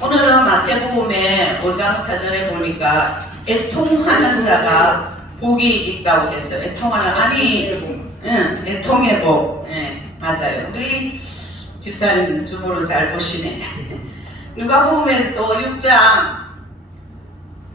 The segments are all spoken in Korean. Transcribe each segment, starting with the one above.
오늘은 마태복음의 5장 4절에 보니까 애통하는 자가 복이 있다고 했어요. 애통하는, 애통의 복. 맞아요. 우리 집사님 주보로 잘 보시네. 누가복음에도 6장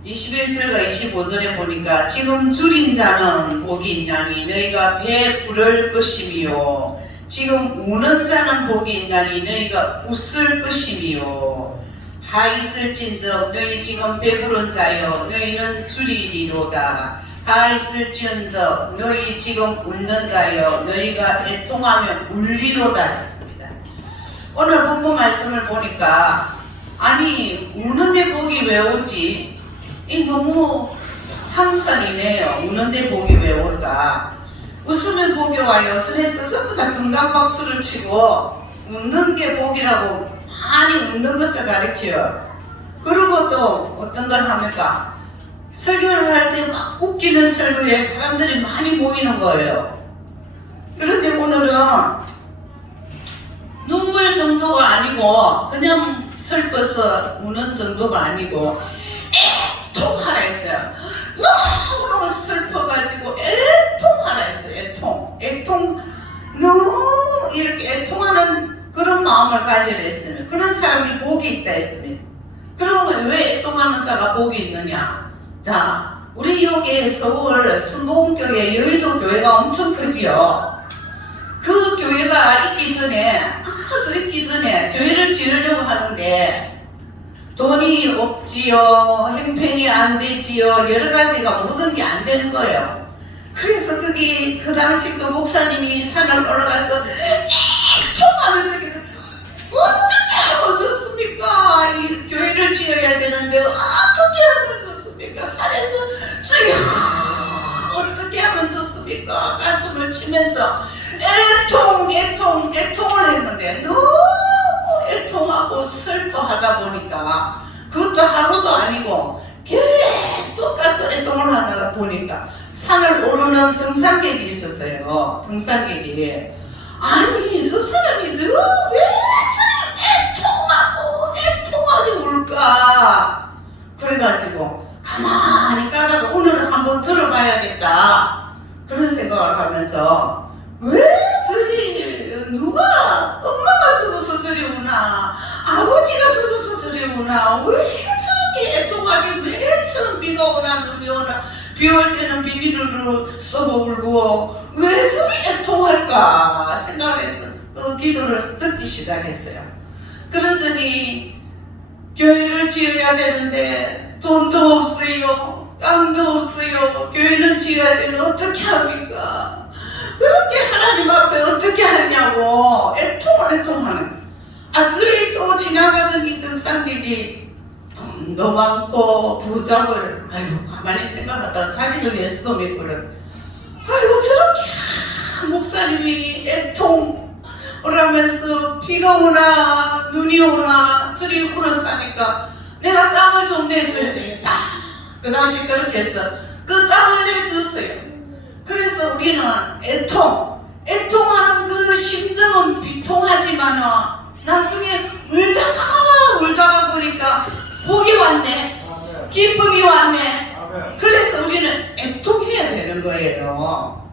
21절과 25절에 보니까 지금 줄인 자는 복이 있나니 너희가 배부를 것이며 지금 우는 자는 복이 있나니 너희가 웃을 것이며 하 있을진저 너희 지금 배부른 자여 너희는 줄이리로다. 하 있을지언저 너희 지금 웃는 자여 너희가 애통하면 울리로다 했습니다. 오늘 본문 말씀을 보니까 아니 우는데 복이 왜 오지? 이 너무 상상이네요. 우는데 복이 왜 올까? 웃으면 복이 와요. 전에서 전부 다 금강박수를 치고 웃는 게 복이라고 많이 웃는 것을 가르쳐요. 그리고 또 어떤 걸 합니까? 설교를 할 때 막 웃기는 설교에 사람들이 많이 모이는 거예요. 그런데 오늘은 눈물 정도가 아니고 그냥 슬퍼서 우는 정도가 아니고 애통하라 했어요. 너무 슬퍼가지고 애통하라 했어요. 애통 너무 이렇게 애통하는 그런 마음을 가지려 했으면 그런 사람이 복이 있다 했습니다. 그러면 왜 애통하는 자가 복이 있느냐? 자, 우리 여기 서울 순복음교회 여의도 교회가 엄청 크지요. 그 교회가 있기 전에 아주 있기 전에 교회를 지으려고 하는데 돈이 없지요, 형편이 안 되지요, 여러 가지가 모든 게 안 되는 거예요. 그래서 거기 그 당시 그 목사님이 산을 올라가서 애통하면서 어떻게 하면 좋습니까? 이 교회를 지어야 되는데 어떻게 하면 좋습니까? 산에서 주여 어떻게 하면 좋습니까? 가슴을 치면서 애통을 했는데 너무 애통하고 슬퍼하다 보니까 그것도 하루도 아니고 계속 가서 애통을 하다가 보니까 산을 오르는 등산객이 있었어요. 등산객이. 아니 저 사람이 왜 애통하게 울까? 그래가지고 가만히 가다가 오늘은 한번 들어봐야겠다 그런 생각을 하면서 왜 저리 누가 엄마가 죽어서 저리 우나 아버지가 죽어서 저리 우나 왜 저렇게 애통하게 매일처럼 비가 오나 눈이 오나 비 올 때는 비닐으로 써서 울고 왜 저리 애통할까 생각을 해서 그 기도를 듣기 시작했어요. 그러더니 교회를 지어야 되는데 돈도 없어요, 땅도 없어요, 교회는 지어야 되는데 어떻게 합니까? 그렇게 하나님 앞에 어떻게 하냐고 애통하는. 그래 또 지나가던 이 등산객이 돈도 많고 부자를 가만히 생각하다 자기도 예수도 믿고를 저렇게 목사님이 애통을 하면서 비가 오나 눈이 오나 저리 울어서 하니까 내가 땅을 좀 내줘야 되겠다. 그 당시 그렇게 해서 그 땅을 내줬어요. 그래서 우리는 애통하는 그 심정은 비통하지만 나중에 울다가 보니까 복이 왔네, 기쁨이 왔네. 그래서 우리는 애통해야 되는 거예요.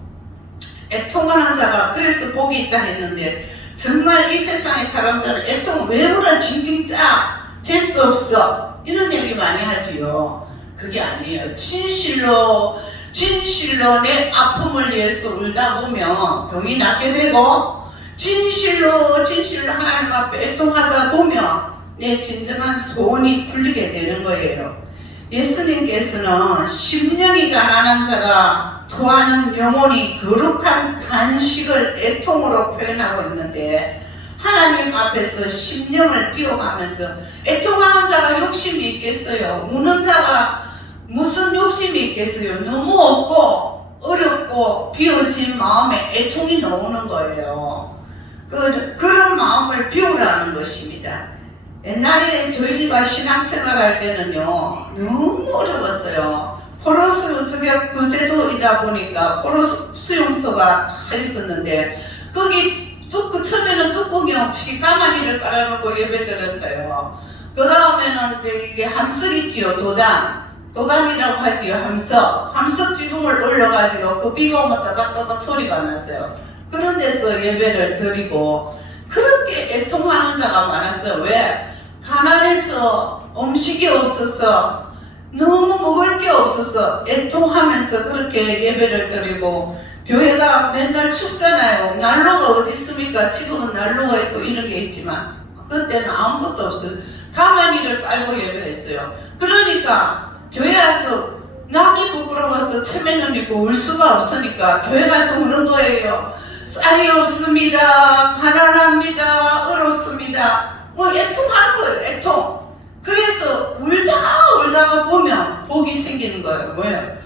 애통하는 자가 그래서 복이 있다 했는데 정말 이 세상의 사람들은 애통을 왜 울어 징징 재 수 없어 이런 얘기 많이 하지요. 그게 아니에요. 진실로 내 아픔을 위해서 울다 보면 병이 낫게 되고 진실로 하나님 앞에 애통하다 보면 내 진정한 소원이 풀리게 되는 거예요. 예수님께서는 심령이 가난한 자가 토하는 영혼이 거룩한 간식을 애통으로 표현하고 있는데 하나님 앞에서 심령을 비워가면서 애통하는 자가 욕심이 있겠어요? 우는 자가 무슨 욕심이 있겠어요? 너무 없고 어렵고 비워진 마음에 애통이 나오는 거예요. 그런 마음을 비우라는 것입니다. 옛날에 저희가 신앙생활 할 때는요 너무 어려웠어요. 포로 그 제도이다 보니까 포로 수용소가 다 있었는데 거기 처음에는 뚜껑이 없이 가마니를 깔아놓고 예배 드렸어요. 그 다음에는 이제 이게 함석 있지요. 도단이라고 하지요. 함석 지붕을 올려가지고 그 비가 오면 따닥따닥 소리가 났어요. 그런 데서 예배를 드리고 그렇게 애통하는 자가 많았어요. 왜? 가난해서 음식이 없어서 너무 먹을 게 없어서 애통하면서 그렇게 예배를 드리고, 교회가 맨날 춥잖아요. 난로가 어디 있습니까? 지금은 난로가 있고 이런 게 있지만 그때는 아무것도 없어요. 가마니를 깔고 예배했어요. 그러니까 교회 와서 남이 부끄러워서 체면을 입고 울 수가 없으니까 교회 가서 우는 거예요. 쌀이 없습니다. 가난합니다. 어렵습니다. 뭐 애통하는 거예요. 애통. 그래서 울다가 보면 복이 생기는 거예요. 뭐예요?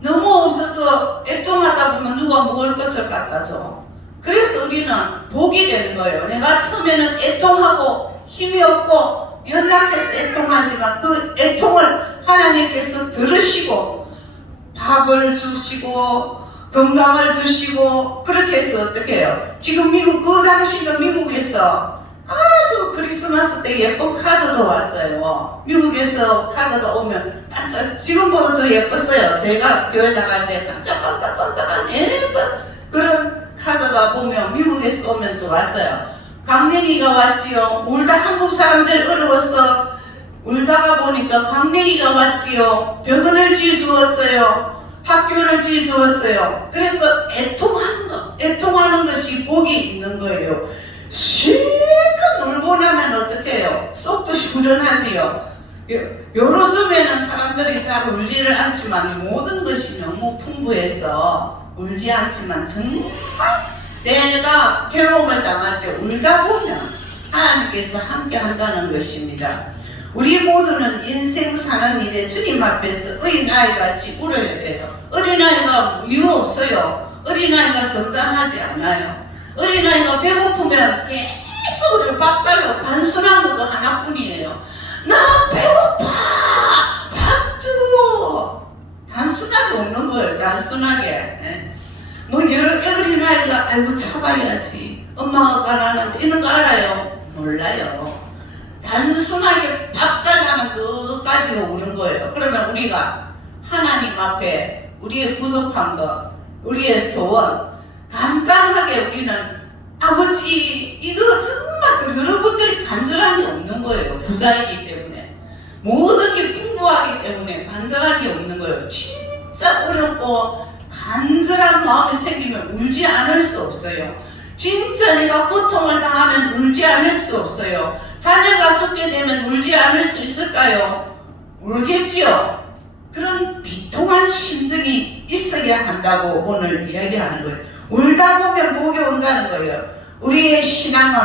너무 없어서 애통하다 보면 누가 먹을 것을 갖다 줘. 그래서 우리는 복이 되는 거예요. 내가 처음에는 애통하고 힘이 없고 연약해서 애통하지만 그 애통을 하나님께서 들으시고 밥을 주시고 건강을 주시고 그렇게 해서 어떻게 해요? 지금 그 당시는 미국에서 아주 크리스마스 때 예쁜 카드도 왔어요. 미국에서 카드가 오면 반짝, 지금보다 더 예뻤어요. 제가 교회 나갈 때 반짝반짝반짝한 예쁜 그런 카드가 보면 미국에서 오면 좀 왔어요. 강냉이가 왔지요. 울다 한국 사람들 어려워서 울다가 보니까 강냉이가 왔지요. 병원을 지어주었어요. 학교를 지어주었어요. 그래서 애통하는 것이 복이 있는 거예요. 실컷 울고 나면 어떻게 해요? 속도 후련하지요. 요즘에는 사람들이 잘 울지를 않지만 모든 것이 너무 풍부해서 울지 않지만 정말 내가 괴로움을 당할 때 울다 보면 하나님께서 함께 한다는 것입니다. 우리 모두는 인생 사는 일에 주님 앞에서 어린아이같이 울어야 돼요. 어린아이가 이유 없어요. 어린아이가 점잖하지 않아요. 어린아이가 배고프면 계속 우리를 밥 달라고 단순한 것도 하나뿐이에요. 나 배고파! 밥 줘! 단순하게 오는 거예요. 단순하게. 뭐 여러 어린아이가 아이고 참아야지. 엄마가 가난한데 이런 거 알아요? 몰라요. 단순하게 밥 달라는 것까지로 오는 거예요. 그러면 우리가 하나님 앞에 우리의 부족한 것, 우리의 소원 간단하게 우리는 아버지 이거 정말 여러분들이 간절한 게 없는 거예요. 부자이기 때문에 모든 게 풍부하기 때문에 간절한 게 없는 거예요. 진짜 어렵고 간절한 마음이 생기면 울지 않을 수 없어요. 진짜 내가 고통을 당하면 울지 않을 수 없어요. 자녀가 죽게 되면 울지 않을 수 있을까요? 울겠지요. 그런 비통한 심정이 있어야 한다고 오늘 이야기하는 거예요. 울다 보면 복이 온다는 거예요. 우리의 신앙은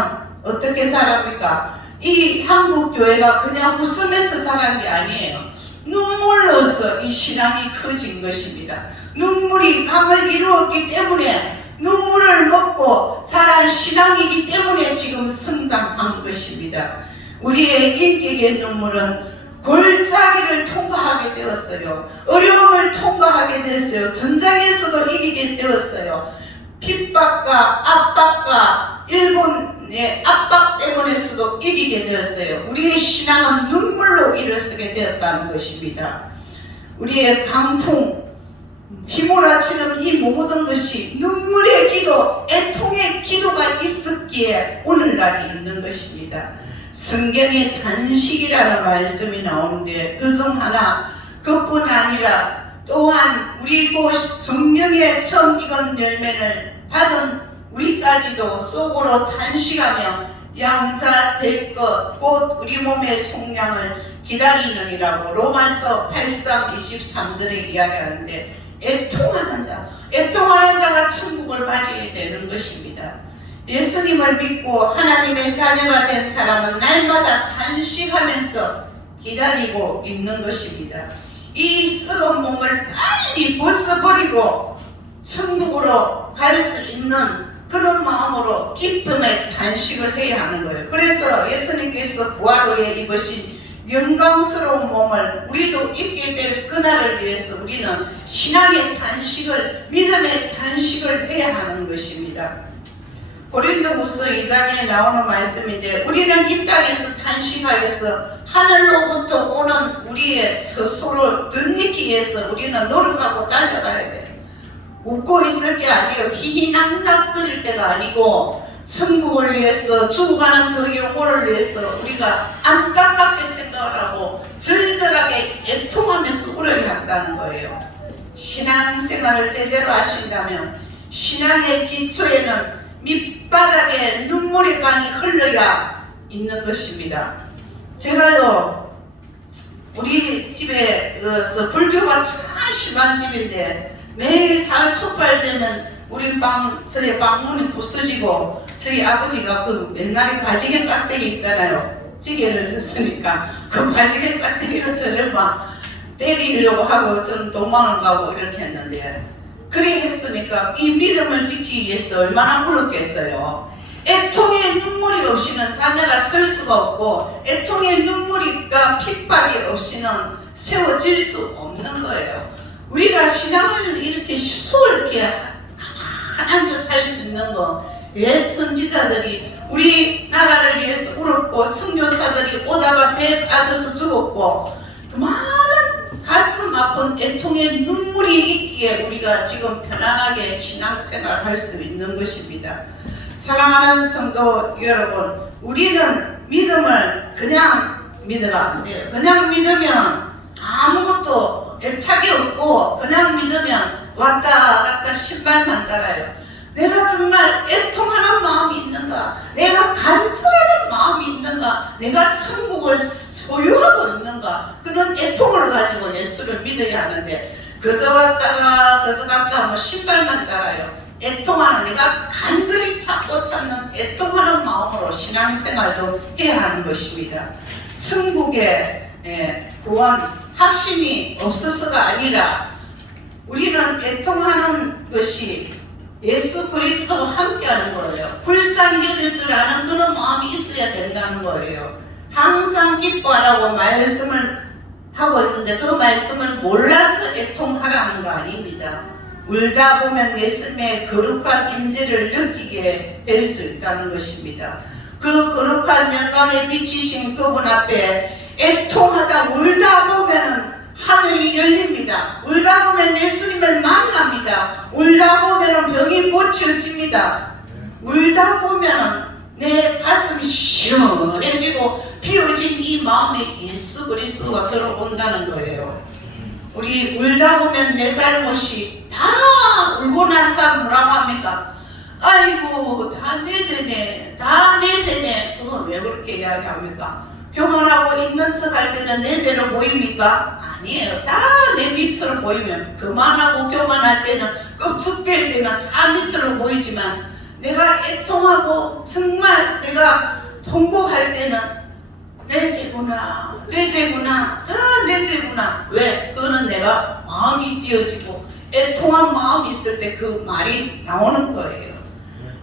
어떻게 자랍니까? 이 한국 교회가 그냥 웃으면서 자란 게 아니에요. 눈물로서 이 신앙이 커진 것입니다. 눈물이 강을 이루었기 때문에 눈물을 먹고 자란 신앙이기 때문에 지금 성장한 것입니다. 우리의 인격의 눈물은 골짜기를 통과하게 되었어요. 어려움을 통과하게 되었어요. 전장에서도 이기게 되었어요. 핍박과 압박과 일본의 압박 때문에서도 이기게 되었어요. 우리의 신앙은 눈물로 일어서게 되었다는 것입니다. 우리의 강풍, 휘몰아치는 이 모든 것이 눈물의 기도, 애통의 기도가 있었기에 오늘날이 있는 것입니다. 성경에 단식이라는 말씀이 나오는데 그중 하나 그뿐 아니라 또한 우리 곧 성령의 처음 익은 열매를 받은 우리까지도 속으로 단식하며 양자 될 것 곧 우리 몸의 속량을 기다리느니라고 로마서 8장 23절에 이야기하는데 애통하는 자가 천국을 가지게 되는 것입니다. 예수님을 믿고 하나님의 자녀가 된 사람은 날마다 단식하면서 기다리고 있는 것입니다. 이 썩은 몸을 빨리 벗어버리고 천국으로 갈 수 있는 그런 마음으로 기쁨의 단식을 해야 하는 거예요. 그래서 예수님께서 부활 후에 입으신 영광스러운 몸을 우리도 입게 될 그날을 위해서 우리는 신앙의 단식을, 믿음의 단식을 해야 하는 것입니다. 고린도후서 2장에 나오는 말씀인데, 우리는 이 땅에서 탄식하여서 하늘로부터 오는 우리의 스스로 덧입기 위해서 우리는 노력하고 달려가야 돼요. 웃고 있을 게 아니에요. 희희낙낙거릴 때가 아니고, 천국을 위해서, 죽어가는 저 영혼을 위해서 우리가 안타깝게 생각을 하고 절절하게 애통하면서 울어야 한다는 거예요. 신앙생활을 제대로 하신다면 신앙의 기초에는 밑바닥에 눈물의 강이 흘러야 있는 것입니다. 제가요, 우리 집에서 불교가 참 심한 집인데 매일 살 촉발되면 저희 방문이 부서지고, 저희 아버지가 그 옛날에 바지개 짝대기 있잖아요. 찌개를 졌으니까 그 바지개 짝대기로 저를 막 때리려고 하고 저는 도망을 가고 이렇게 했는데, 그래 했으니까 이 믿음을 지키기 위해서 얼마나 울었겠어요. 애통의 눈물이 없이는 자녀가 설 수가 없고, 애통의 눈물이가 핍박이 없이는 세워질 수 없는 거예요. 우리가 신앙을 이렇게 이렇게 가만히 앉아 살 수 있는 거, 왜 선지자들이 우리나라를 위해서 울었고, 선교사들이 오다가 배에 빠져서 죽었고, 그 많은 가슴 아픈 애통의 눈물이 있기에 우리가 지금 편안하게 신앙생활을 할 수 있는 것입니다. 사랑하는 성도 여러분, 우리는 믿음을 그냥 믿어가 안 돼요. 그냥 믿으면 아무것도 애착이 없고, 그냥 믿으면 왔다 갔다 신발만 따라요. 내가 정말 애통하는 마음이 있는가? 내가 간절하는 마음이 있는가? 내가 천국을 소유하고 있는가? 그런 애통을 가지고 예수를 믿어야 하는데, 그저 왔다가 그저 갔다 하면 신발만 따라요. 애통하는, 내가 간절히 찾고 찾는 애통하는 마음으로 신앙생활도 해야 하는 것입니다. 천국의 구원 확신이 없어서가 아니라, 우리는 애통하는 것이 예수 그리스도와 함께하는 거예요. 불쌍히 여길 줄 아는 그런 마음이 있어야 된다는 거예요. 항상 기뻐하라고 말씀을 하고 있는데, 그 말씀을 몰라서 애통하라는 거 아닙니다. 울다 보면 예수님의 거룩한 임재를 느끼게 될 수 있다는 것입니다. 그 거룩한 영광에 비치신 그분 앞에 애통하다 울다 보면은 하늘이 열립니다. 울다 보면 예수님을 만납니다. 울다 보면 병이 고쳐집니다. 울다 보면 내 가슴이 시원해지고 비어진 이 마음에 예수 그리스도가 들어온다는 거예요. 우리 울다 보면 내 잘못이 다, 울고 난 사람 뭐라고 합니까? 아이고 다 내 죄네, 다 내 죄네. 그건 왜 그렇게 이야기합니까? 교만하고 있는 척 할 때는 내 죄로 보입니까? 아니에요. 다 내 밑으로 보이면, 그만하고 교만할 때는, 껍죽될 때는 다 밑으로 보이지만, 내가 애통하고 정말 내가 통곡할 때는 내 죄구나, 내 죄구나, 다 내 죄구나. 왜? 그거는 내가 마음이 비어지고 애통한 마음이 있을 때 그 말이 나오는 거예요.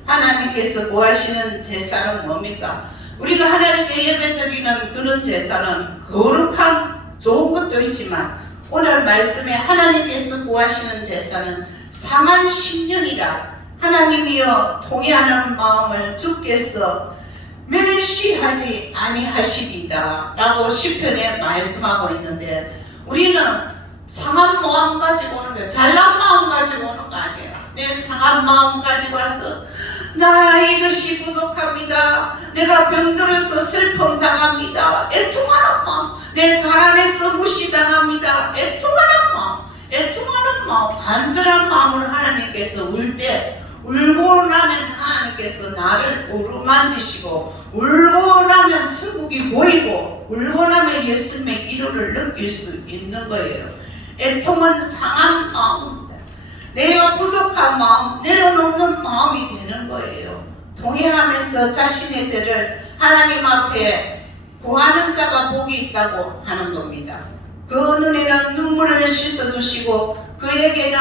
하나님께서 구하시는 제사는 뭡니까? 우리가 하나님께 예배드리는 그런 제사는 거룩한 좋은 것도 있지만, 오늘 말씀에 하나님께서 구하시는 제사는 상한 심령이라, 하나님이여 통회하는 마음을 주께서 멸시하지 아니하시리다 라고 시편에 말씀하고 있는데, 우리는 상한 마음 가지고 오는 거예요. 잘난 마음 가지고 오는 거 아니에요. 내 상한 마음 가지고 와서 나 이것이 부족합니다. 내가 병들어서 슬픔 당합니다. 애통하는 마음. 내 가난해서 무시당합니다. 애통하는 마음. 애통하는 마음, 간절한 마음을 하나님께서 울 때, 울고 나면 하나님께서 나를 어루만지시고, 울고 나면 천국이 보이고, 울고 나면 예수님의 위로를 느낄 수 있는 거예요. 애통은 상한 마음입니다. 내가 부족한 마음, 내려놓는 마음이 되는 거예요. 통회하면서 자신의 죄를 하나님 앞에 구하는 자가 복이 있다고 하는 겁니다. 그 눈에는 눈물을 씻어주시고 그에게는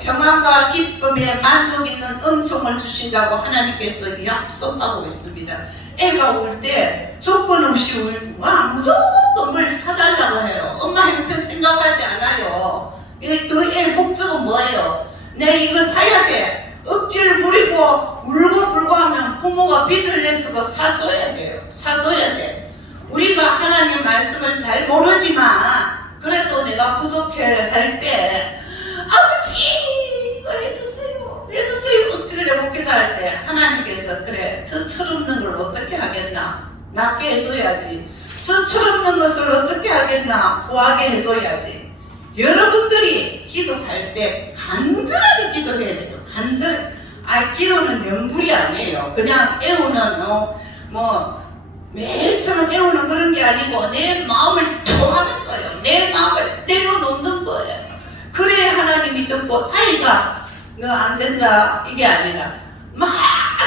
평안과 기쁨에 만족 있는 은총을 주신다고 하나님께서 약속하고 있습니다. 애가 울 때 조건 없이 울고 무조건 뭘 사달라고 해요. 엄마 형편 생각하지 않아요. 그 애 목적은 뭐예요? 내 이거 사야 돼. 억지를 부리고 울고 불고 부모하면 부모가 빚을 내서도 사줘야 돼요. 사줘야 돼. 우리가 하나님 말씀을 잘 모르지만 그래도 내가 부족해 할 때 아버지 이거 해주세요. 해주세요. 억지를 내먹기도 할 때 하나님께서 그래 저 철없는 걸 어떻게 하겠나. 낫게 해줘야지. 저 철없는 것을 어떻게 하겠나. 구하게 해줘야지. 여러분들이 기도할 때 간절하게 기도해야 돼요. 간절히. 기도는 연불이 아니에요. 그냥 애우는 매일처럼 애우는 그런 게 아니고 내 마음을 토하는 거예요. 내 마음을 내려놓는 거예요. 그래 하나님이 듣고 아이가 너 안 된다 이게 아니라 막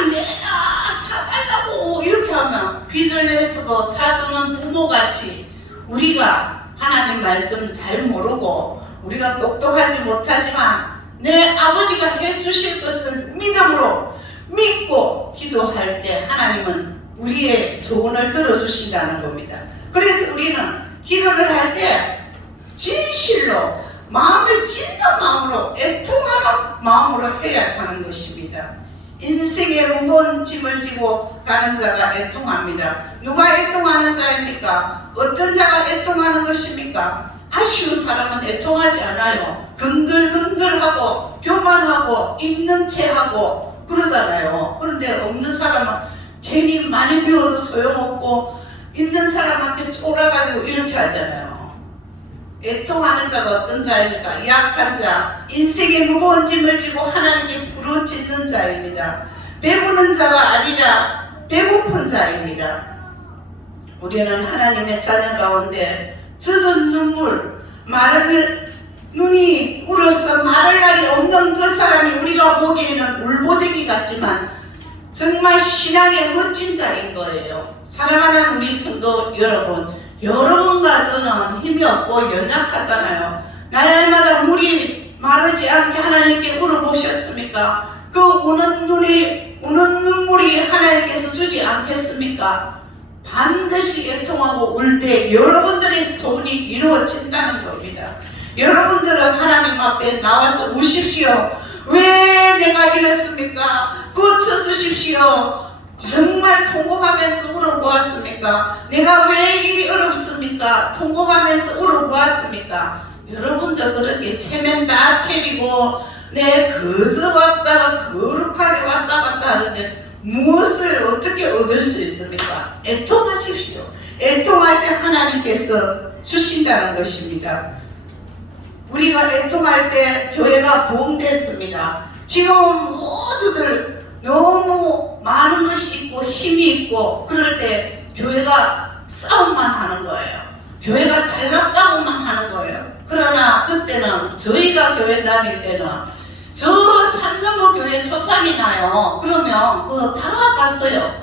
내가 사달라고 이렇게 하면 빚을 내서도 사주는 부모같이 우리가 하나님 말씀 잘 모르고 우리가 똑똑하지 못하지만 내 아버지가 해주실 것을 믿음으로 믿고 기도할 때 하나님은 우리의 소원을 들어주신다는 겁니다. 그래서 우리는 기도를 할 때 진실로 마음을 찢는 마음으로 애통하는 마음으로 해야 하는 것입니다. 인생의 무거운 짐을 지고 가는 자가 애통합니다. 누가 애통하는 자입니까? 어떤 자가 애통하는 것입니까? 아쉬운 사람은 애통하지 않아요. 근들근들하고 교만하고 있는 체하고 그러잖아요. 그런데 없는 사람은 괜히 많이 배워도 소용없고 있는 사람한테 쫄아가지고 이렇게 하잖아요. 애통하는 자가 어떤 자입니까? 약한 자, 인생의 무거운 짐을 지고 하나님께 부르짖는 자입니다. 배부른 자가 아니라 배고픈 자입니다. 우리는 하나님의 자녀 가운데 젖은 눈물, 눈이 울어서 말할 날이 없는 그 사람이 우리가 보기에는 울보재기 같지만 정말 신앙의 멋진 자인 거예요. 사랑하는 우리 성도 여러분, 여러분과 저는 힘이 없고 연약하잖아요. 날마다 물이 마르지 않게 하나님께 울어보셨습니까? 그 우는 눈물이 하나님께서 주지 않겠습니까? 반드시 애통하고 울 때 여러분들의 소원이 이루어진다는 겁니다. 여러분들은 하나님 앞에 나와서 우십시오. 왜 내가 이랬습니까? 고쳐주십시오. 정말 통곡하면서 울어보았습니까? 내가 왜 일이 어렵습니까? 통곡하면서 울어보았습니까? 여러분들 그렇게 체면 다 체리고 내 그저 왔다가 거룩하게 왔다 갔다 하는데 무엇을 어떻게 얻을 수 있습니까? 애통하십시오. 애통할 때 하나님께서 주신다는 것입니다. 우리가 애통할 때 교회가 부흥됐습니다. 지금 모두들 너무 많은 것이 있고 힘이 있고 그럴 때 교회가 싸움만 하는 거예요. 교회가 잘났다고만 하는 거예요. 그러나 그때는 저희가 교회 다닐 때는 저 산정거 교회 초상이 나요. 그러면 그거 다 갔어요.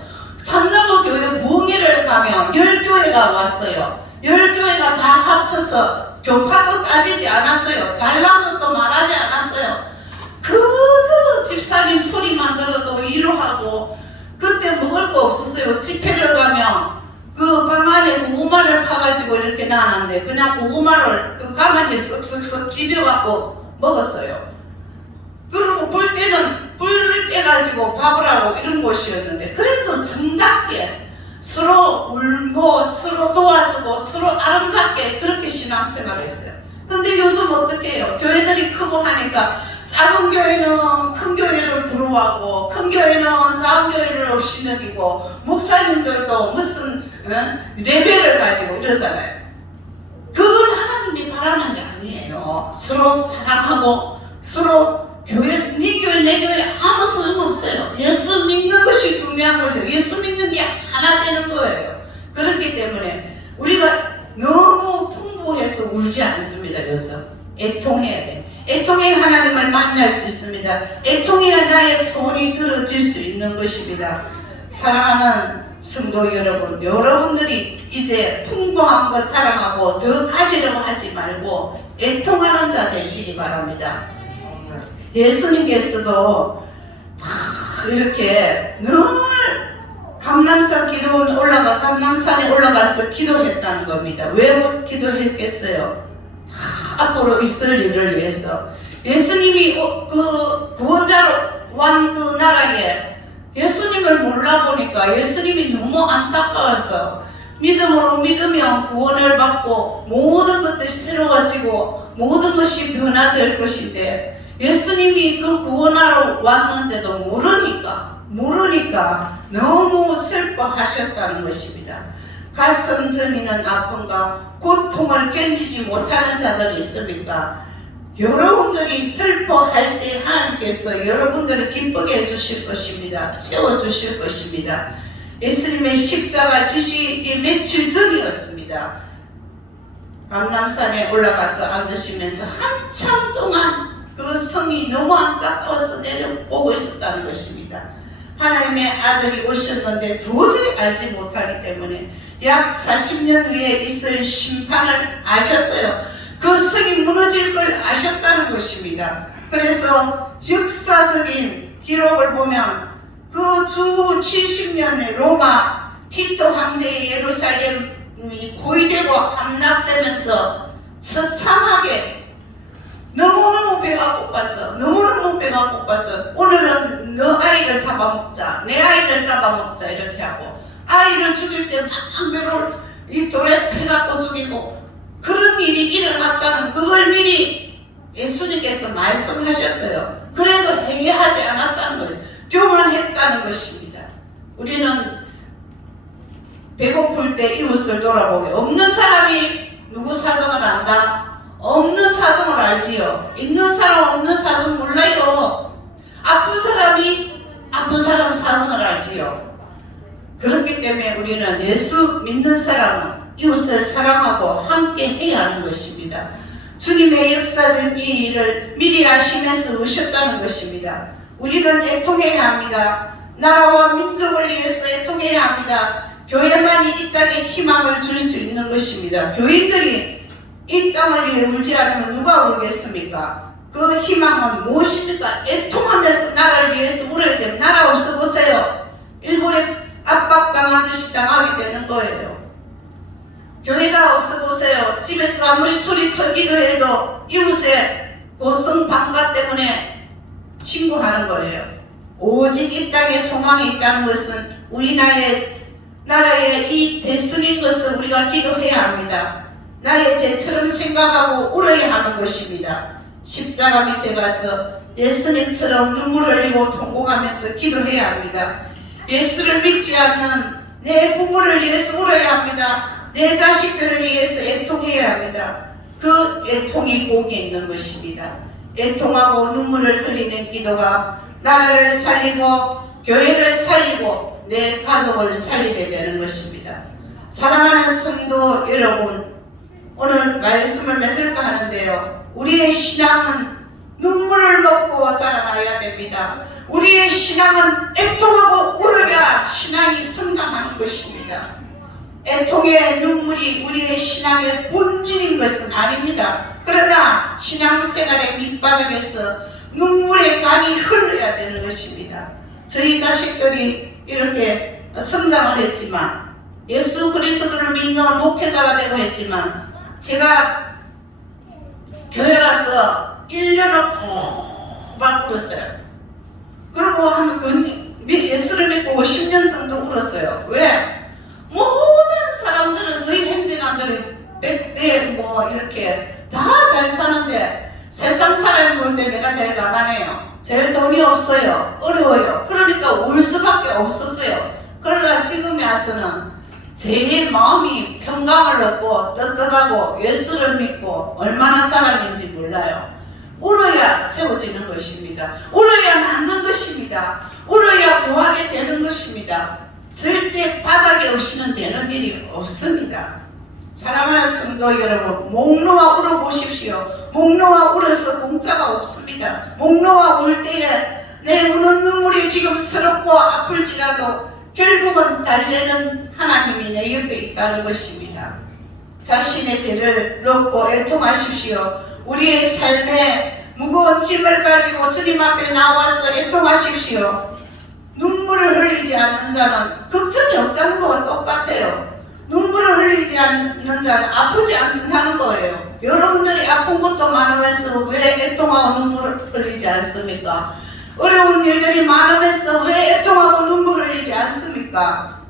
산정거 교회 부흥회를 가면 10교회가 왔어요. 10교회가 다 합쳐서 교파도 따지지 않았어요. 잘난 것도 말하지 않았어요. 그저 집사님 소리만 들어도 위로하고 그때 먹을 거 없었어요. 집회를 가면 그 방 안에 고구마를 파가지고 이렇게 놔놨는데 그냥 고구마를 그 가만히 쓱쓱쓱 비벼갖고 먹었어요. 그리고 볼 때는 불 떼가지고 밥을 하고 이런 곳이었는데 그래도 정답게 서로 울고 서로 도와주고 서로 아름답게 그렇게 신앙생활을 했어요. 근데 요즘 어떻게 해요? 교회들이 크고 하니까 작은 교회는 큰 교회를 부러워하고 큰 교회는 작은 교회를 없이 여기고 목사님들도 무슨 레벨을 가지고 이러잖아요. 그건 하나님이 바라는 게 아니에요. 서로 사랑하고 서로 교회, 네 교회, 내 교회 아무 소용없어요. 예수 믿는 것이 중요한 거죠. 예수 믿는 게 하나 되는 거예요. 그렇기 때문에 우리가 너무 풍부해서 울지 않습니다. 요즘 애통해야 돼요. 애통해야 하나님을 만날 수 있습니다. 애통해야 나의 소원이 들어질 수 있는 것입니다. 사랑하는 성도 여러분, 여러분들이 이제 풍부한 것 자랑하고 더 가지려고 하지 말고 애통하는 자 되시기 바랍니다. 예수님께서도 이렇게 늘 감남산에 올라가서 기도했다는 겁니다. 왜 기도했겠어요? 앞으로 있을 일을 위해서 예수님이 그 구원자로 온 그 나라에 예수님을 몰라보니까 예수님이 너무 안타까워서 믿음으로 믿으면 구원을 받고 모든 것들이 새로워지고 모든 것이 변화될 것인데 예수님이 그 구원하러 왔는데도 모르니까 너무 슬퍼하셨다는 것입니다. 가슴 저미는 아픔과 고통을 견디지 못하는 자들이 있습니까? 여러분들이 슬퍼할 때 하나님께서 여러분들을 기쁘게 해주실 것입니다. 채워주실 것입니다. 예수님의 십자가 지시기 며칠 전이었습니다. 감람산에 올라가서 앉으시면서 한참 동안 그 성이 너무 안타까워서 내려보고 있었다는 것입니다. 하나님의 아들이 오셨는데 도저히 알지 못하기 때문에 약 40년 후에 있을 심판을 아셨어요. 그 성이 무너질 걸 아셨다는 것입니다. 그래서 역사적인 기록을 보면 그 주 70년에 로마 티토 황제의 예루살렘이 포위되고 함락되면서 처참하게 너무너무 배가 고파서 오늘은 너 아이를 잡아먹자, 내 아이를 잡아먹자 이렇게 하고 아이를 죽일 때 막 배를 이 돌에 패갖고 죽이고 그런 일이 일어났다는 그걸 미리 예수님께서 말씀하셨어요. 그래도 행위하지 않았다는 거예요. 교만했다는 것입니다. 우리는 배고플 때 이웃을 돌아보게 없는 사람이 누구 사정을 안다? 없는 사정을 알지요. 있는 사람 없는 사정 몰라요. 아픈 사람이 아픈 사람 사정을 알지요. 그렇기 때문에 우리는 예수 믿는 사람은 이웃을 사랑하고 함께 해야 하는 것입니다. 주님의 역사적 이 일을 미리 아시면서 오셨다는 것입니다. 우리는 애통해야 합니다. 나라와 민족을 위해서 애통해야 합니다. 교회만이 이 땅에 희망을 줄 수 있는 것입니다. 교인들이 이 땅을 위해 울지 않으면 누가 울겠습니까? 그 희망은 무엇입니까? 애통하면서 나라를 위해서 울어야 됩니다. 나라 없어보세요. 일본에 압박당하듯이 당하게 되는 거예요. 교회가 없어보세요. 집에서 아무리 소리쳐 기도해도 이웃의 고성 방가 때문에 신고하는 거예요. 오직 이 땅에 소망이 있다는 것은 우리 나라의 이 죄성인 것을 우리가 기도해야 합니다. 나의 죄처럼 생각하고 울어야 하는 것입니다. 십자가 밑에 가서 예수님처럼 눈물을 흘리고 통곡하면서 기도해야 합니다. 예수를 믿지 않는 내 부모를 위해서 울어야 합니다. 내 자식들을 위해서 애통해야 합니다. 그 애통이 복이 있는 것입니다. 애통하고 눈물을 흘리는 기도가 나라를 살리고 교회를 살리고 내 가족을 살리게 되는 것입니다. 사랑하는 성도 여러분, 오늘 말씀을 맺을까 하는데요. 우리의 신앙은 눈물을 먹고 자라나야 됩니다. 우리의 신앙은 애통하고 울어야 신앙이 성장하는 것입니다. 애통의 눈물이 우리의 신앙의 본질인 것은 아닙니다. 그러나 신앙생활의 밑바닥에서 눈물의 강이 흘러야 되는 것입니다. 저희 자식들이 이렇게 성장을 했지만 예수 그리스도를 믿는 목회자가 되고 했지만 제가 교회 가서 1년을 꼬박 울었어요. 그리고 예수를 믿고 50년 정도 울었어요. 왜? 모든 사람들은 저희 행정관들은 100대 뭐 이렇게 다 잘 사는데 세상 사람을 볼 때 내가 제일 가난해요. 제일 돈이 없어요. 어려워요. 그러니까 울 수밖에 없었어요. 그러나 지금에 와서는 제일 마음이 평강을 얻고 떳떳하고 예수를 믿고 얼마나 사랑인지 몰라요. 울어야 세워지는 것입니다. 울어야 낫는 것입니다. 울어야 구하게 되는 것입니다. 절대 바닥에 없이는 되는 일이 없습니다. 사랑하는 성도 여러분, 목 놓아 울어보십시오. 목 놓아 울어서 공짜가 없습니다. 목 놓아 울 때에 내 우는 눈물이 지금 서럽고 아플지라도 결국은 달래는 하나님이 내 옆에 있다는 것입니다. 자신의 죄를 놓고 애통하십시오. 우리의 삶에 무거운 짐을 가지고 주님 앞에 나와서 애통하십시오. 눈물을 흘리지 않는 자는 걱정이 없다는 거와 똑같아요. 눈물을 흘리지 않는 자는 아프지 않다는 거예요. 여러분들이 아픈 것도 많으면서 왜 애통하고 눈물을 흘리지 않습니까? 어려운 일들이 많으면서 왜 애통하고 눈물을 흘리지 않습니까?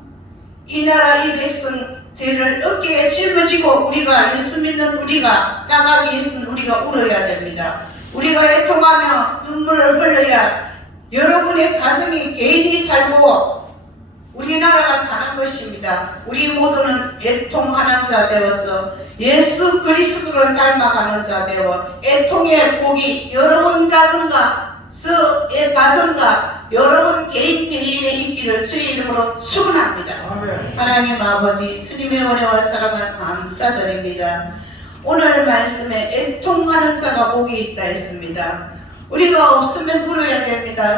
이 나라 이 백성 죄를 어깨에 짊어지고 우리가 예수 믿는 우리가 나가기 위해서는 우리가 울어야 됩니다. 우리가 애통하며 눈물을 흘려야 여러분의 가정이 개인이 살고 우리나라가 사는 것입니다. 우리 모두는 애통하는 자 되어서 예수 그리스도를 닮아가는 자 되어 애통의 복이 여러분 가정과 여러분 개인에 있기를 주의 이름으로 축원합니다. 하나님 아버지 주님의 은혜와 사랑을 감사드립니다. 오늘 말씀에 애통하는 자가 복이 있다 했습니다. 우리가 없으면 울어야 됩니다.